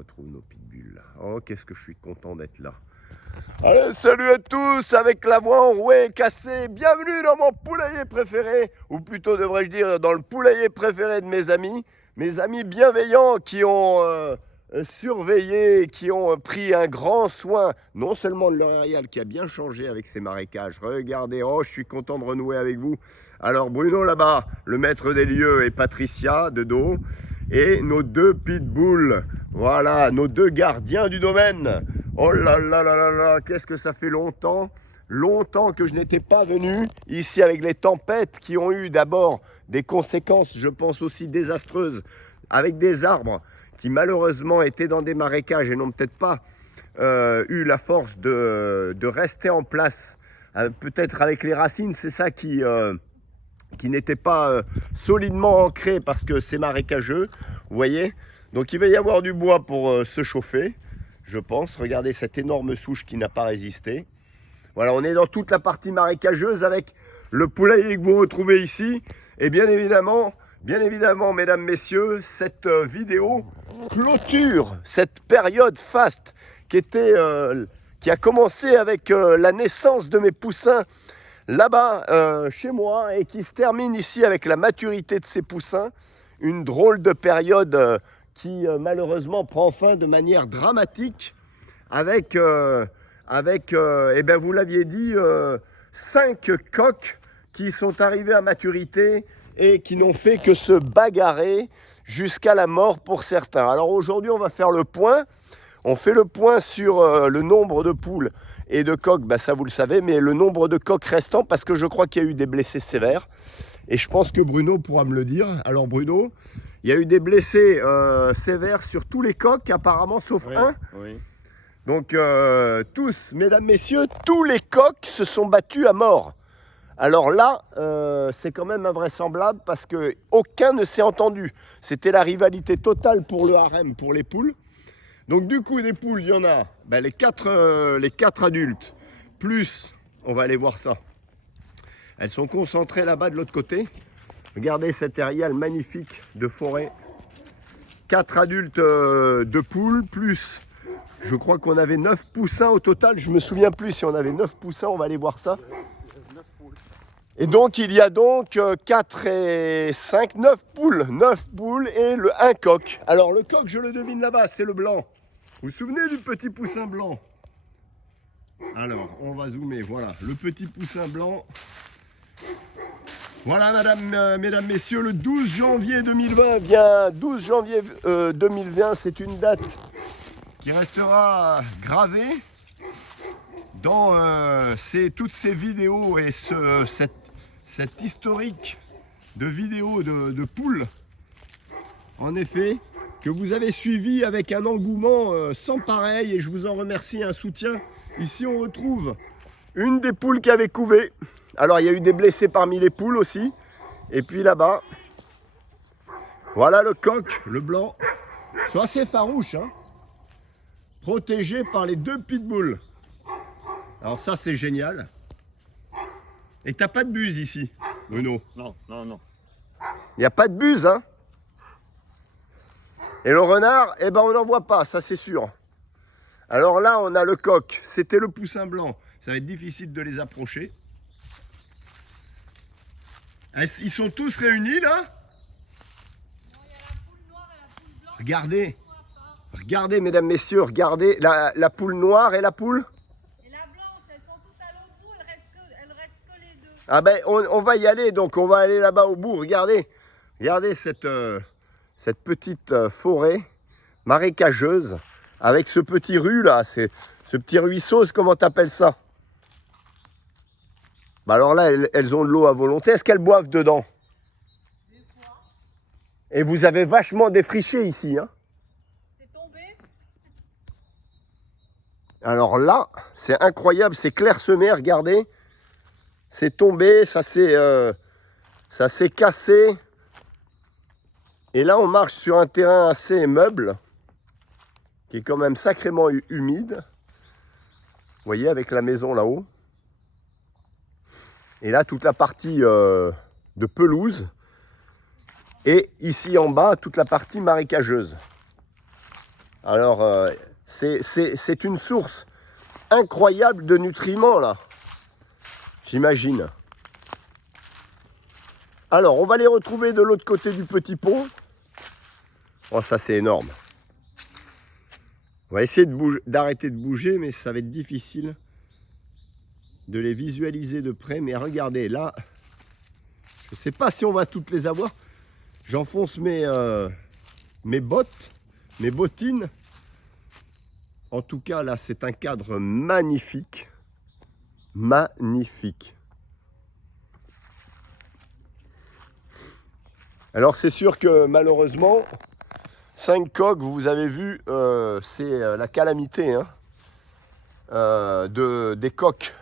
retrouve nos pitbulls. Oh, qu'est-ce que je suis content d'être là. Allez, salut à tous, avec la voix enrouée, cassée. Bienvenue dans mon poulailler préféré, ou plutôt devrais-je dire dans le poulailler préféré de mes amis bienveillants qui ont surveillé, qui ont pris un grand soin, non seulement de leur aérial qui a bien changé avec ses marécages. Regardez, oh, je suis content de renouer avec vous. Alors Bruno là-bas, le maître des lieux, et Patricia de dos, et nos deux pitbulls, voilà, nos deux gardiens du domaine. Oh là là là là là, qu'est-ce que ça fait longtemps que je n'étais pas venu ici avec les tempêtes qui ont eu d'abord des conséquences, je pense aussi désastreuses, avec des arbres qui malheureusement étaient dans des marécages et n'ont peut-être pas eu la force de rester en place, peut-être avec les racines, c'est ça qui n'était pas solidement ancré parce que c'est marécageux, vous voyez. Donc il va y avoir du bois pour se chauffer, je pense. Regardez cette énorme souche qui n'a pas résisté. Voilà, on est dans toute la partie marécageuse avec le poulailler que vous retrouvez ici. Et bien évidemment, mesdames, messieurs, cette vidéo clôture cette période faste qui a commencé avec la naissance de mes poussins là-bas chez moi et qui se termine ici avec la maturité de ces poussins. Une drôle de période qui malheureusement prend fin de manière dramatique avec, eh ben vous l'aviez dit, 5 coqs qui sont arrivés à maturité et qui n'ont fait que se bagarrer jusqu'à la mort pour certains. Alors aujourd'hui, on va faire le point. On fait le point sur le nombre de poules et de coqs, bah ça vous le savez, mais le nombre de coqs restants, parce que je crois qu'il y a eu des blessés sévères. Et je pense que Bruno pourra me le dire. Alors Bruno, il y a eu des blessés sévères sur tous les coqs apparemment, sauf un. Oui. Donc tous, mesdames, messieurs, tous les coqs se sont battus à mort. Alors là, c'est quand même invraisemblable parce qu'aucun ne s'est entendu. C'était la rivalité totale pour le harem, pour les poules. Donc du coup, des poules, il y en a les quatre adultes, plus, on va aller voir ça. Elles sont concentrées là-bas de l'autre côté. Regardez cet aérial magnifique de forêt. 4 adultes de poules, plus, je crois qu'on avait 9 poussins au total. Je me souviens plus si on avait 9 poussins, on va aller voir ça. Et donc, il y a donc 4 et 5, 9 poules. 9 poules et un coq. Alors, le coq, je le devine là-bas, c'est le blanc. Vous vous souvenez du petit poussin blanc? Alors, on va zoomer, voilà, le petit poussin blanc. Voilà, mesdames, messieurs, le 12 janvier 2020, bien 12 janvier 2020, c'est une date qui restera gravée dans toutes ces vidéos et cette historique de vidéos de poules, en effet, que vous avez suivi avec un engouement sans pareil, et je vous en remercie, un soutien. Ici, on retrouve une des poules qui avait couvé. Alors, il y a eu des blessés parmi les poules aussi. Et puis là-bas, voilà le coq, le blanc. Ils sont assez farouches, hein, protégés par les 2 pitbulls. Alors ça, c'est génial. Et t'as pas de buse ici, Bruno? Non, non, non. Il n'y a pas de buse, hein? Et le renard, eh ben on n'en voit pas, ça c'est sûr. Alors là, on a le coq. C'était le poussin blanc. Ça va être difficile de les approcher. Ils sont tous réunis là? Non, il y a la poule noire et la poule blanche. Regardez. Regardez, mesdames, messieurs, regardez la poule noire et la poule. Et la blanche, elles sont toutes à l'autre bout, elles restent que les 2. Ah ben, on va y aller, donc on va aller là-bas au bout. Regardez, regardez cette petite forêt marécageuse avec ce petit rue là, ce petit ruisseau, comment t'appelles ça? Bah alors là, elles ont de l'eau à volonté. Est-ce qu'elles boivent dedans? Des fois. Et vous avez vachement défriché ici, hein? C'est tombé. Alors là, c'est incroyable, c'est clairsemé, regardez. C'est tombé, ça s'est cassé. Et là, on marche sur un terrain assez meuble, qui est quand même sacrément humide. Vous voyez, avec la maison là-haut. Et là, toute la partie de pelouse. Et ici en bas, toute la partie marécageuse. Alors, c'est une source incroyable de nutriments, là. J'imagine. Alors, on va les retrouver de l'autre côté du petit pont. Oh, ça, c'est énorme. On va essayer d'arrêter de bouger, mais ça va être difficile de les visualiser de près. Mais regardez, là, je ne sais pas si on va toutes les avoir. J'enfonce mes bottes, mes bottines. En tout cas, là, c'est un cadre magnifique. Magnifique. Alors, c'est sûr que malheureusement, 5 coques, vous avez vu, c'est la calamité hein, des coques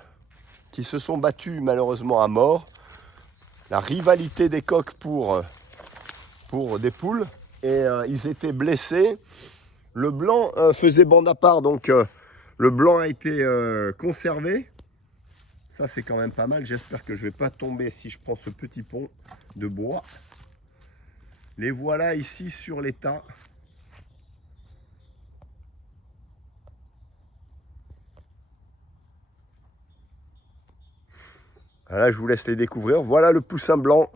qui se sont battues malheureusement à mort. La rivalité des coques pour des poules. Et ils étaient blessés. Le blanc faisait bande à part, donc le blanc a été conservé. Ça, c'est quand même pas mal. J'espère que je ne vais pas tomber si je prends ce petit pont de bois. Les voilà ici sur l'état. Là, je vous laisse les découvrir. Voilà le poussin blanc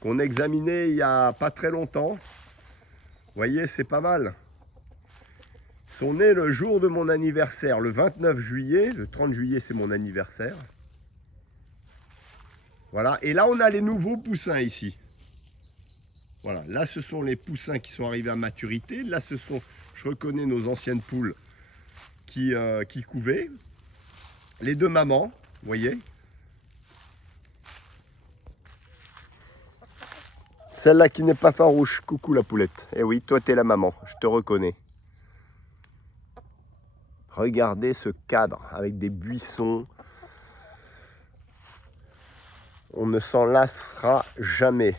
qu'on a examiné il n'y a pas très longtemps. Vous voyez, c'est pas mal. Ils sont nés le jour de mon anniversaire, le 29 juillet. Le 30 juillet, c'est mon anniversaire. Voilà. Et là, on a les nouveaux poussins ici. Voilà. Là, ce sont les poussins qui sont arrivés à maturité. Là, ce sont, je reconnais nos anciennes poules qui couvaient. Les deux mamans, vous voyez. Celle-là qui n'est pas farouche. Coucou la poulette. Eh oui, toi, t'es la maman. Je te reconnais. Regardez ce cadre avec des buissons. On ne s'en lassera jamais.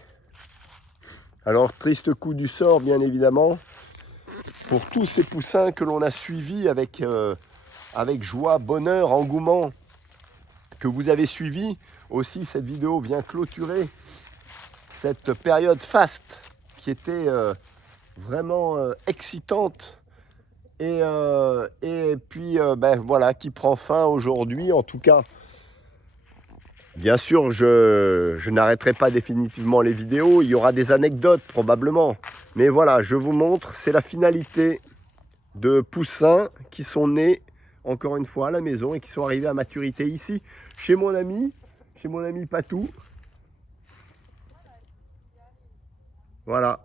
Alors, triste coup du sort, bien évidemment, pour tous ces poussins que l'on a suivis avec joie, bonheur, engouement, que vous avez suivi. Aussi, cette vidéo vient clôturer cette période faste qui était vraiment excitante et puis ben, voilà, qui prend fin aujourd'hui. En tout cas, bien sûr, je n'arrêterai pas définitivement les vidéos. Il y aura des anecdotes probablement. Mais voilà, je vous montre, c'est la finalité de poussins qui sont nés, encore une fois, à la maison et qui sont arrivés à maturité ici, chez mon ami Patou. Voilà,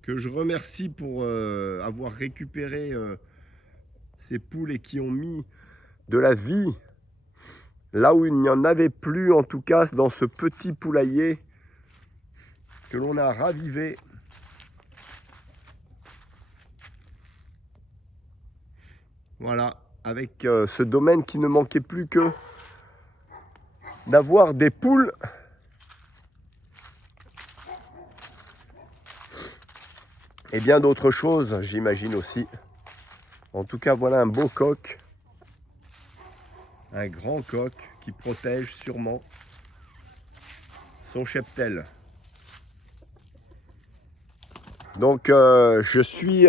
que je remercie pour avoir récupéré ces poules et qui ont mis de la vie là où il n'y en avait plus, en tout cas dans ce petit poulailler que l'on a ravivé. Voilà, avec ce domaine qui ne manquait plus que d'avoir des poules et bien d'autres choses, j'imagine aussi. En tout cas, voilà un beau coq. Un grand coq qui protège sûrement son cheptel. Donc je suis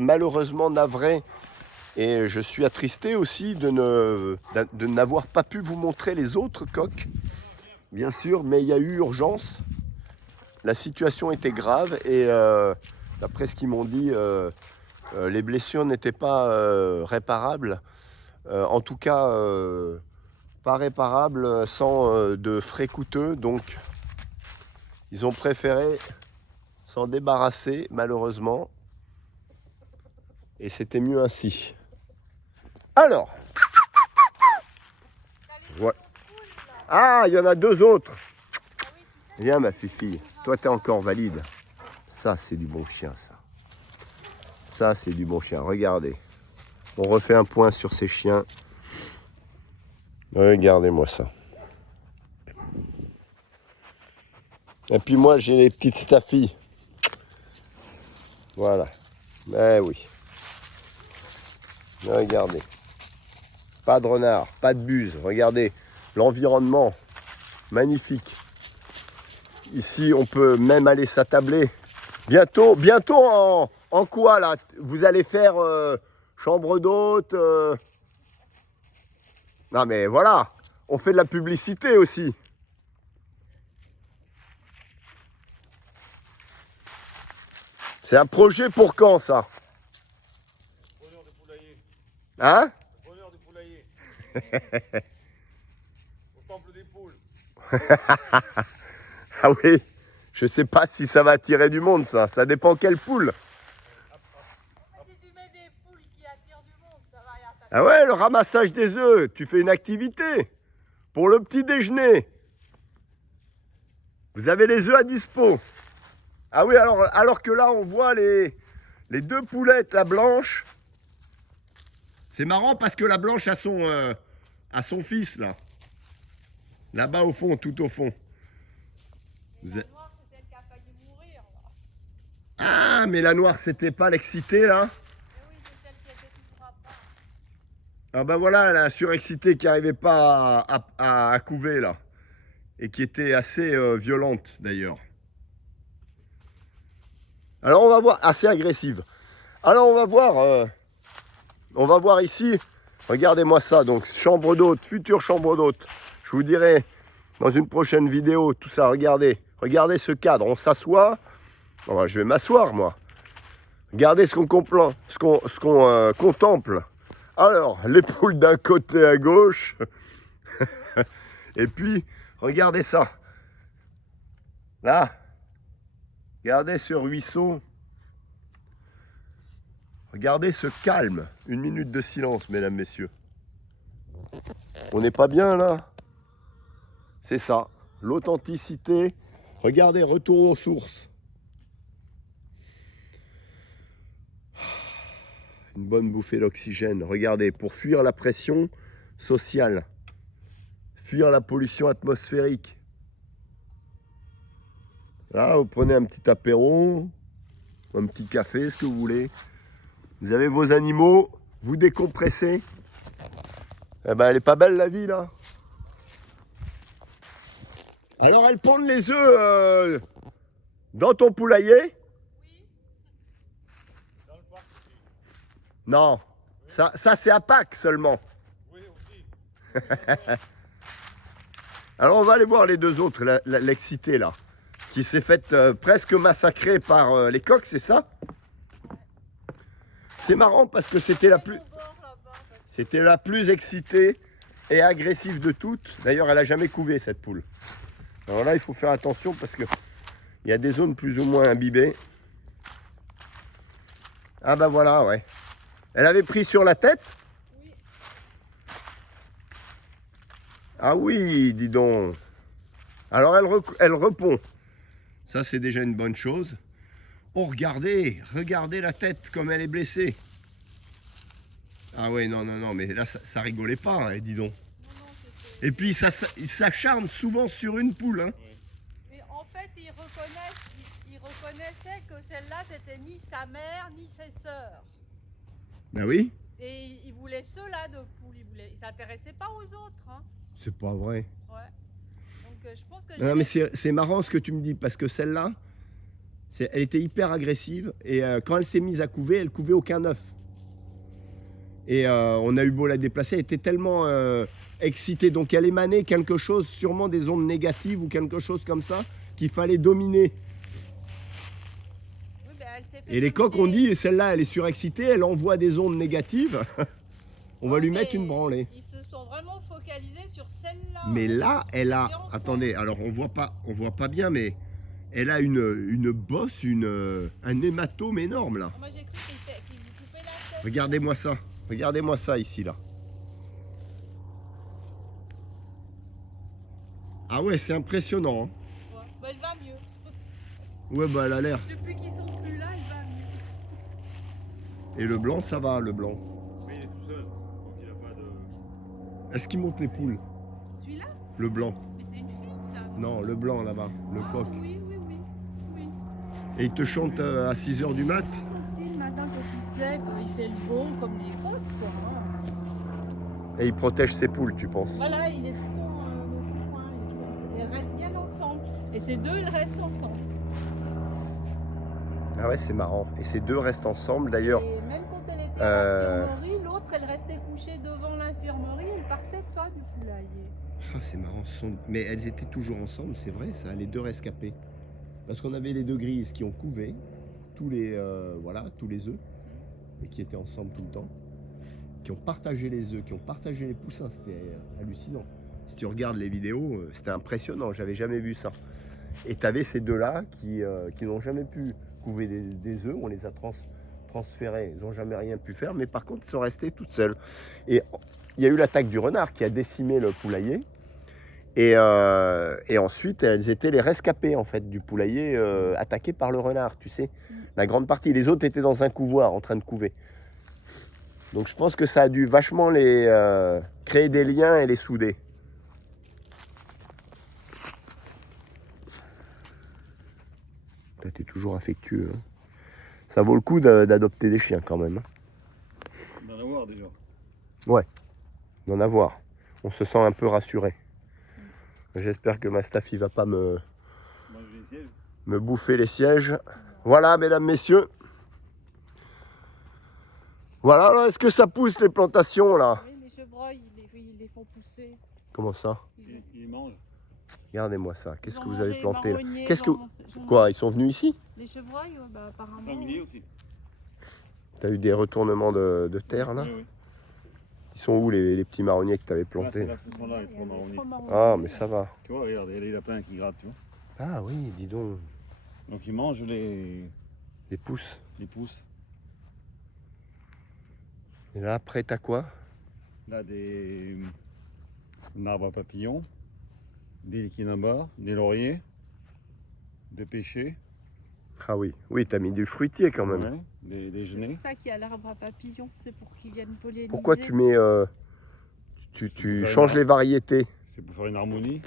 malheureusement navré et je suis attristé aussi de n'avoir pas pu vous montrer les autres coqs, bien sûr, mais il y a eu urgence. La situation était grave et d'après ce qu'ils m'ont dit, les blessures n'étaient pas réparables. En tout cas, pas réparable sans de frais coûteux. Donc, ils ont préféré s'en débarrasser, malheureusement. Et c'était mieux ainsi. Alors. Ouais. Ah, il y en a deux autres. Viens, ma fille. Toi, tu es encore valide. Ça, c'est du bon chien, ça. Ça, c'est du bon chien. Regardez. On refait un point sur ces chiens. Regardez-moi ça. Et puis moi, j'ai les petites staffies. Voilà. Eh oui. Regardez. Pas de renard, pas de buse. Regardez l'environnement. Magnifique. Ici, on peut même aller s'attabler. Bientôt En quoi là? Vous allez faire chambre d'hôte Non mais voilà, on fait de la publicité aussi. C'est un projet pour quand ça? Bonheur de poulailler. Hein? Bonheur de poulailler. Au temple des poules. Ah oui, je sais pas si ça va attirer du monde ça. Ça dépend quelle poule. Si tu mets des poules qui attirent du monde, ça va rien faire. Ah ouais, le ramassage des œufs, tu fais une activité pour le petit déjeuner. Vous avez les œufs à dispo. Ah oui, alors que là, on voit les deux poulettes, la blanche. C'est marrant parce que la blanche a son fils, là. Là-bas au fond, tout au fond. Et Vous la êtes- noire, c'est celle qui a failli mourir. Là. Ah, mais la noire, c'était pas l'excitée, là. Mais oui, c'est celle qui était tout frappante. Ah ben voilà, la surexcitée qui n'arrivait pas à couver, là. Et qui était assez violente, d'ailleurs. Alors on va voir, assez agressive. Alors on va voir ici, regardez-moi ça, donc chambre d'hôte, future chambre d'hôte. Je vous dirai dans une prochaine vidéo tout ça, regardez ce cadre, on s'assoit. Bon, bah, je vais m'asseoir moi. Regardez ce qu'on contemple. Alors, les poules d'un côté à gauche. Et puis, regardez ça. Là. Regardez ce ruisseau. Regardez ce calme. Une minute de silence, mesdames, messieurs. On n'est pas bien là? C'est ça. L'authenticité. Regardez, retour aux sources. Une bonne bouffée d'oxygène. Regardez, pour fuir la pression sociale. Fuir la pollution atmosphérique. Là, vous prenez un petit apéro, un petit café, ce que vous voulez. Vous avez vos animaux, vous décompressez. Eh ben, elle est pas belle la vie là. Alors, elles pondent les œufs dans ton poulailler? Oui, Dans le parc aussi. Non, ça c'est à Pâques seulement. Oui, aussi. Alors, on va aller voir les deux autres, l'excité là, qui s'est faite presque massacrer par les coqs, c'est ça? C'est marrant parce que c'était la plus... au bord là-bas. parce que- C'était la plus excitée et agressive de toutes. D'ailleurs, elle n'a jamais couvé cette poule. Alors là, il faut faire attention parce qu'il y a des zones plus ou moins imbibées. Ah bah voilà, ouais. Elle avait pris sur la tête? Oui, Ah oui, dis donc. Alors elle repond. Ça, c'est déjà une bonne chose. Oh, regardez la tête comme elle est blessée. Ah ouais, non, mais là, ça rigolait pas, hein, dis donc. non, c'était. Et puis, il s'acharne souvent sur une poule, hein. Mais en fait, ils reconnaissaient que celle-là, c'était ni sa mère, ni ses sœurs. Ben oui, Et ils voulaient ceux-là de poules. Ils s'intéressaient pas aux autres. Hein. c'est pas vrai. Ouais. Donc je pense que Non, mais c'est marrant ce que tu me dis, parce que celle-là, elle était hyper agressive, et quand elle s'est mise à couver, elle couvait aucun œuf. Et on a eu beau la déplacer, elle était tellement excitée, donc elle émanait quelque chose, sûrement des ondes négatives ou quelque chose comme ça, qu'il fallait dominer. Oui, ben, elle s'est fait Et les coqs ont dominer. dit, celle-là, elle est surexcitée, elle envoie des ondes négatives, on va Ouais, lui mais mettre une branlée. Ils se sont vraiment focalisés sur celle-là. Mais là, elle a... Et ensemble. Attendez, alors on voit pas bien, mais elle a une bosse, un hématome énorme là. Moi j'ai cru qu'ils lui coupaient la tête. Regardez-moi ça ici là. Ah ouais, c'est impressionnant. Hein. Ouais. Ben, elle va mieux. Ouais, bah elle a l'air. Depuis qu'ils sont plus là, elle va mieux. Et le blanc, ça va, le blanc. Mais il est tout seul. Donc il n'a pas de. Est-ce qu'il monte les poules? Celui-là? Le blanc. Mais c'est une fille ça. Non, le blanc là-bas, le Ah, coq. oui. Et il te chante à 6h du mat? Aussi, le matin quand il se lève, il fait le beau comme les coqs. Quoi, hein. Et il protège ses poules, tu penses? Voilà, il est tout le temps dans son coin. Ils restent bien ensemble. Et ces deux, ils restent ensemble. Ah ouais, c'est marrant. Et ces deux restent ensemble d'ailleurs. Et même quand elle était Euh, à l'infirmerie, l'autre, elle restait couchée devant l'infirmerie, elle partait pas du poulailler. Ah, c'est marrant. Mais elles étaient toujours ensemble, c'est vrai ça, les deux rescapés. Parce qu'on avait les deux grises qui ont couvé voilà, tous les œufs et qui étaient ensemble tout le temps, qui ont partagé les œufs, qui ont partagé les poussins. C'était hallucinant. Si tu regardes les vidéos, c'était impressionnant. J'avais jamais vu ça. Et tu avais ces deux-là qui n'ont jamais pu couver des œufs. On les a transférés. Ils n'ont jamais rien pu faire. Mais par contre, ils sont restés toutes seules. Et il y a eu l'attaque du renard qui a décimé le poulailler. Et ensuite, elles étaient les rescapées en fait du poulailler attaqué par le renard, tu sais. La grande partie, les autres étaient dans un couvoir en train de couver. Donc je pense que ça a dû vachement les créer des liens et les souder. Toi, t'es toujours affectueux. Hein. Ça vaut le coup d'adopter des chiens quand même. Hein. D'en avoir déjà. Ouais, d'en avoir. On se sent un peu rassuré. J'espère que Mastaff il va pas me bouffer les sièges. Voilà, mesdames, messieurs. Voilà, alors est-ce que ça pousse les plantations là? Oui, les chevreuils, ils les font pousser. Comment ça? Ils mangent. Regardez-moi ça. Qu'est-ce Ils que ont vous avez mangé planté là? marronnier, Qu'est-ce que... ils ont- Quoi, ils sont venus ici? Les chevreuils, bah, apparemment. Sanglier aussi. T'as eu des retournements de terre là? Oui, oui. Ils sont où les petits marronniers que t'avais Là, c'est plantés? là qu'ils sont là, les trois marronniers. Ah, mais ça va. Tu vois, regarde, il y a les lapins qui grattent, tu vois. Ah oui, dis donc. Donc ils mangent les Les pousses. pousses. Et là, après, t'as quoi? Là, un arbre à papillons, des liquinambars, des lauriers, des pêchers. Ah oui, oui, t'as mis du fruitier quand même. Ouais, des C'est genêts. pour ça qu'il y a l'arbre à papillons, c'est pour qu'ils viennent polliniser. Pourquoi tu mets... tu faire changes une- les variétés? C'est pour faire une harmonie,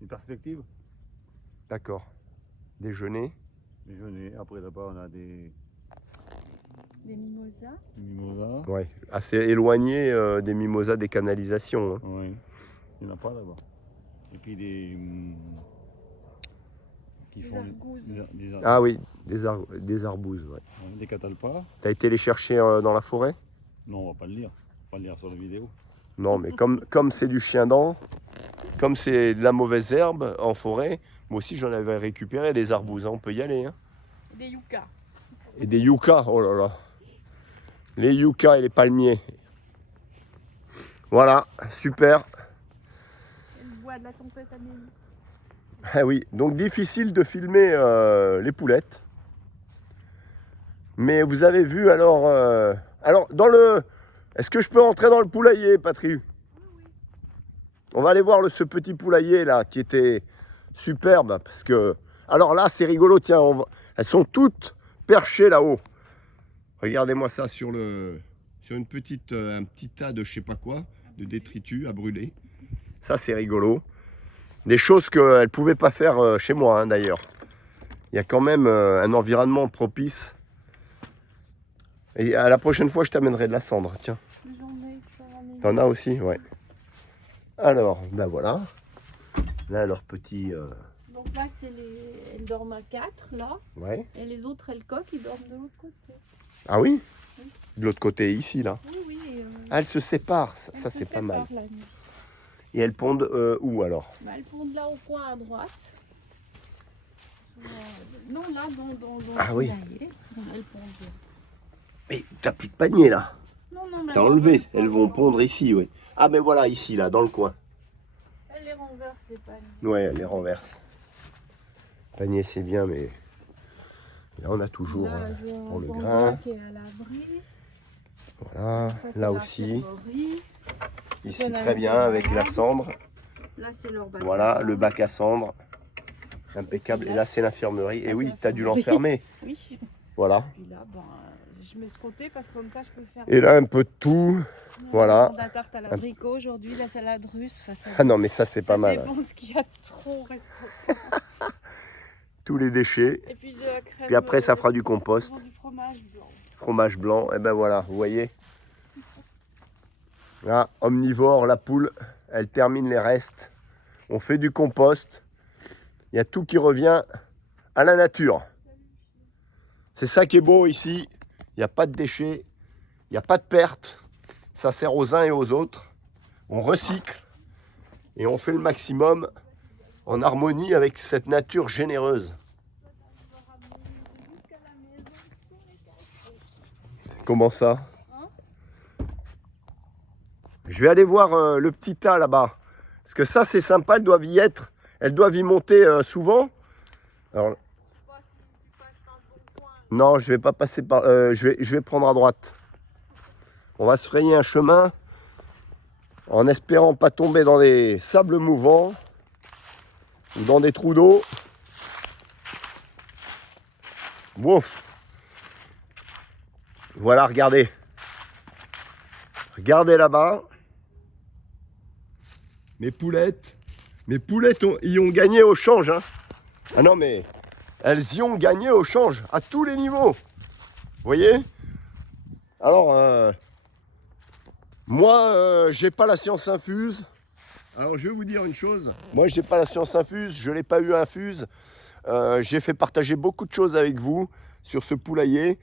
une perspective. D'accord. Des genêts. Des genêts. Après, là-bas, on a des Des mimosas. mimosas. Ouais, assez éloigné des mimosas des canalisations. Hein. Oui, il n'y en a pas là-bas. Et puis des. Qui Des font argouzes. Ah oui, des arbouses. Ouais. ouais, des catalpas. T'as été les chercher dans la forêt? Non, on va pas le lire. On va le lire sur la vidéo. Non, mais comme c'est du chien dent, comme c'est de la mauvaise herbe en forêt, moi aussi j'en avais récupéré des arbouses, hein, on peut y aller. Hein. Des yuccas. Et des yuccas, oh là là. Les yuccas et les palmiers. Voilà, super. Et le bois de la tempête Amélie. Ah oui, donc difficile de filmer les poulettes. Mais vous avez vu alors... alors, dans le... Est-ce que je peux entrer dans le poulailler, Patrie? On va aller voir ce petit poulailler là, qui était superbe. Parce que... Alors là, c'est rigolo, tiens, elles sont toutes perchées là-haut. Regardez-moi ça sur un petit tas de je sais pas quoi, de détritus à brûler. Ça, c'est rigolo. Des choses qu'elles ne pouvaient pas faire chez moi, hein, d'ailleurs. Il y a quand même un environnement propice. Et à la prochaine fois, je t'amènerai de la cendre, tiens. T'en as aussi, ouais. Alors, ben voilà. Là, leur petit... Donc là, elles dorment à 4, là. Ouais. Et les autres, elles coquent, ils dorment de l'autre côté. Ah oui? De l'autre côté, ici, là. Oui, oui. Ah, elles se séparent. Ça c'est pas mal. La nuit. Et elles pondent où, alors? Bah, elles pondent là au coin à droite. Non, là, dans Ah oui. Elles pondent. Mais t'as plus de panier, là. Non, non, mais T'as enlevé. Elles vont pondre ici, oui. Ah, mais voilà, ici, là, dans le coin. Elle les renverse, les paniers. Ouais, elle les renverse. Panier, c'est bien, mais là, on a toujours Là, pour le dans grain. bac et à l'abri. Voilà, Ça, c'est là la aussi. fourberie. Ici, On a très le bien, avec la cendre. Là, c'est leur bac. Voilà, à le cendre. bac à cendre. Impeccable. Et là, c'est l'infirmerie. Et Là, oui, c'est t'as dû l'infirmerie. l'enfermer. Oui. Voilà. Puis là, ben, je mets ce côté parce que comme ça, je peux faire. Et là, un peu de tout. voilà. La tarte à l'abricot aujourd'hui, la salade russe. Enfin, Ah non, mais ça, c'est pas mal. Ça dépend ce qu'il y a de trop au restaurant. Tous les déchets. Et puis de la crème. Puis après, ça fera du compost. Du fromage blanc. Fromage blanc. Et ben voilà, vous voyez. Là, omnivore, la poule, elle termine les restes. On fait du compost. Il y a tout qui revient à la nature. C'est ça qui est beau ici. Il n'y a pas de déchets, il n'y a pas de pertes. Ça sert aux uns et aux autres. On recycle et on fait le maximum en harmonie avec cette nature généreuse. Comment ça? Je vais aller voir le petit tas là-bas. Parce que ça, c'est sympa, elles doivent y être. Elles doivent y monter souvent. Alors, non, je vais pas passer par... je vais prendre à droite. On va se frayer un chemin en espérant pas tomber dans des sables mouvants ou dans des trous d'eau. Bon. Voilà, regardez. Regardez là-bas. Mes poulettes y ont gagné au change. Hein. Ah non, mais elles y ont gagné au change à tous les niveaux. Vous voyez? Alors, moi, j'ai pas la science infuse. Alors, je vais vous dire une chose. Moi, j'ai pas la science infuse. Je l'ai pas eu infuse. J'ai fait partager beaucoup de choses avec vous sur ce poulailler.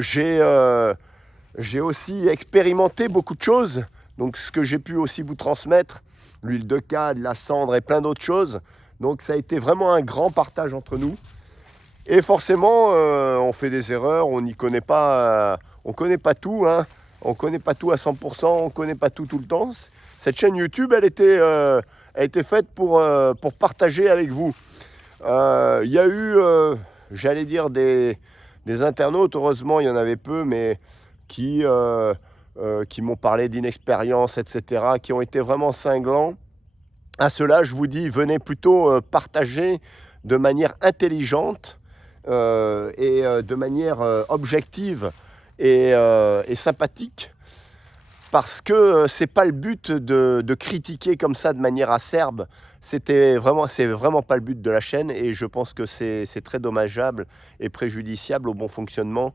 J'ai aussi expérimenté beaucoup de choses. Donc, ce que j'ai pu aussi vous transmettre, l'huile de cade, la cendre et plein d'autres choses. Donc, ça a été vraiment un grand partage entre nous. Et forcément, on fait des erreurs, on n'y connaît pas, on connaît pas tout, hein. On connaît pas tout à 100%, on connaît pas tout le temps. Cette chaîne YouTube, elle était faite pour partager avec vous. Il y a eu, j'allais dire, des internautes, heureusement il y en avait peu, mais qui m'ont parlé d'inexpérience, etc., qui ont été vraiment cinglants. À cela, je vous dis, venez plutôt partager de manière intelligente et de manière objective et sympathique, parce que c'est pas le but de critiquer comme ça de manière acerbe. C'est vraiment pas le but de la chaîne, et je pense que c'est très dommageable et préjudiciable au bon fonctionnement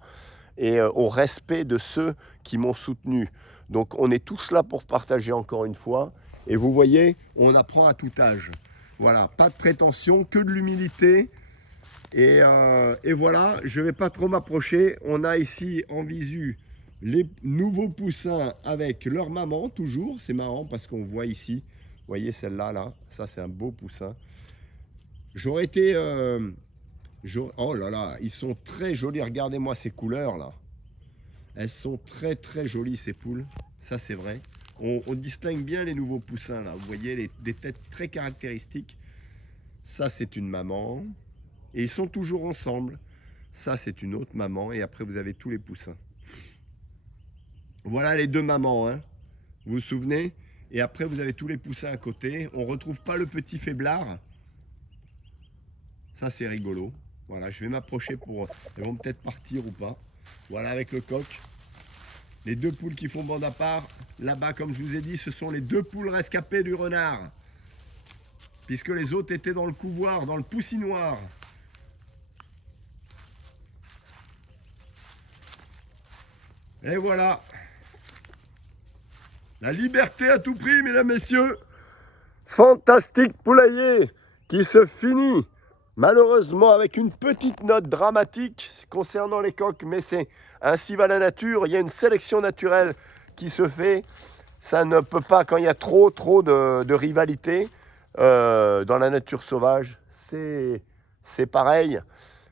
et au respect de ceux qui m'ont soutenu. Donc on est tous là pour partager encore une fois. Et vous voyez, on apprend à tout âge. Voilà, pas de prétention, que de l'humilité. Et voilà, je ne vais pas trop m'approcher. On a ici en visu les nouveaux poussins avec leur maman, toujours. C'est marrant parce qu'on voit ici, vous voyez celle-là, là, ça c'est un beau poussin. J'aurais été... oh là là, ils sont très jolis. Regardez-moi ces couleurs là. Elles sont très très jolies ces poules. Ça c'est vrai. On distingue bien les nouveaux poussins là. Vous voyez des têtes très caractéristiques. Ça c'est une maman. Et ils sont toujours ensemble. Ça c'est une autre maman. Et après vous avez tous les poussins. Voilà les deux mamans. Hein. Vous vous souvenez? Et après vous avez tous les poussins à côté. On ne retrouve pas le petit faiblard. Ça c'est rigolo. Voilà, je vais m'approcher pour... Elles vont peut-être partir ou pas. Voilà, avec le coq. Les deux poules qui font bande à part. Là-bas, comme je vous ai dit, ce sont les deux poules rescapées du renard. Puisque les autres étaient dans le couvoir, dans le poussinoir. Et voilà. La liberté à tout prix, mesdames, messieurs. Fantastique poulailler qui se finit. Malheureusement, avec une petite note dramatique concernant les coqs, mais c'est ainsi va la nature. Il y a une sélection naturelle qui se fait. Ça ne peut pas, quand il y a trop de rivalité dans la nature sauvage, c'est pareil.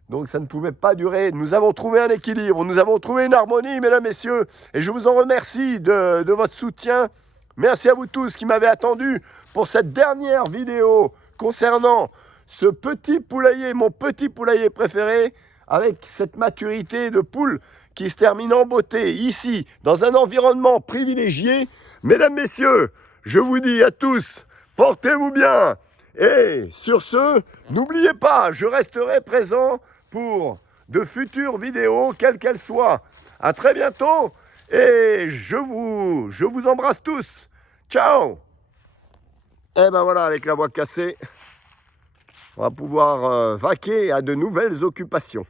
Donc ça ne pouvait pas durer. Nous avons trouvé un équilibre, nous avons trouvé une harmonie, mesdames, messieurs. Et je vous en remercie de votre soutien. Merci à vous tous qui m'avez attendu pour cette dernière vidéo concernant ce petit poulailler, mon petit poulailler préféré, avec cette maturité de poule qui se termine en beauté, ici, dans un environnement privilégié. Mesdames, messieurs, je vous dis à tous, portez-vous bien. Et sur ce, n'oubliez pas, je resterai présent pour de futures vidéos, quelles qu'elles soient. À très bientôt et je vous embrasse tous. Ciao. Et ben voilà, avec la voix cassée, on va pouvoir vaquer à de nouvelles occupations.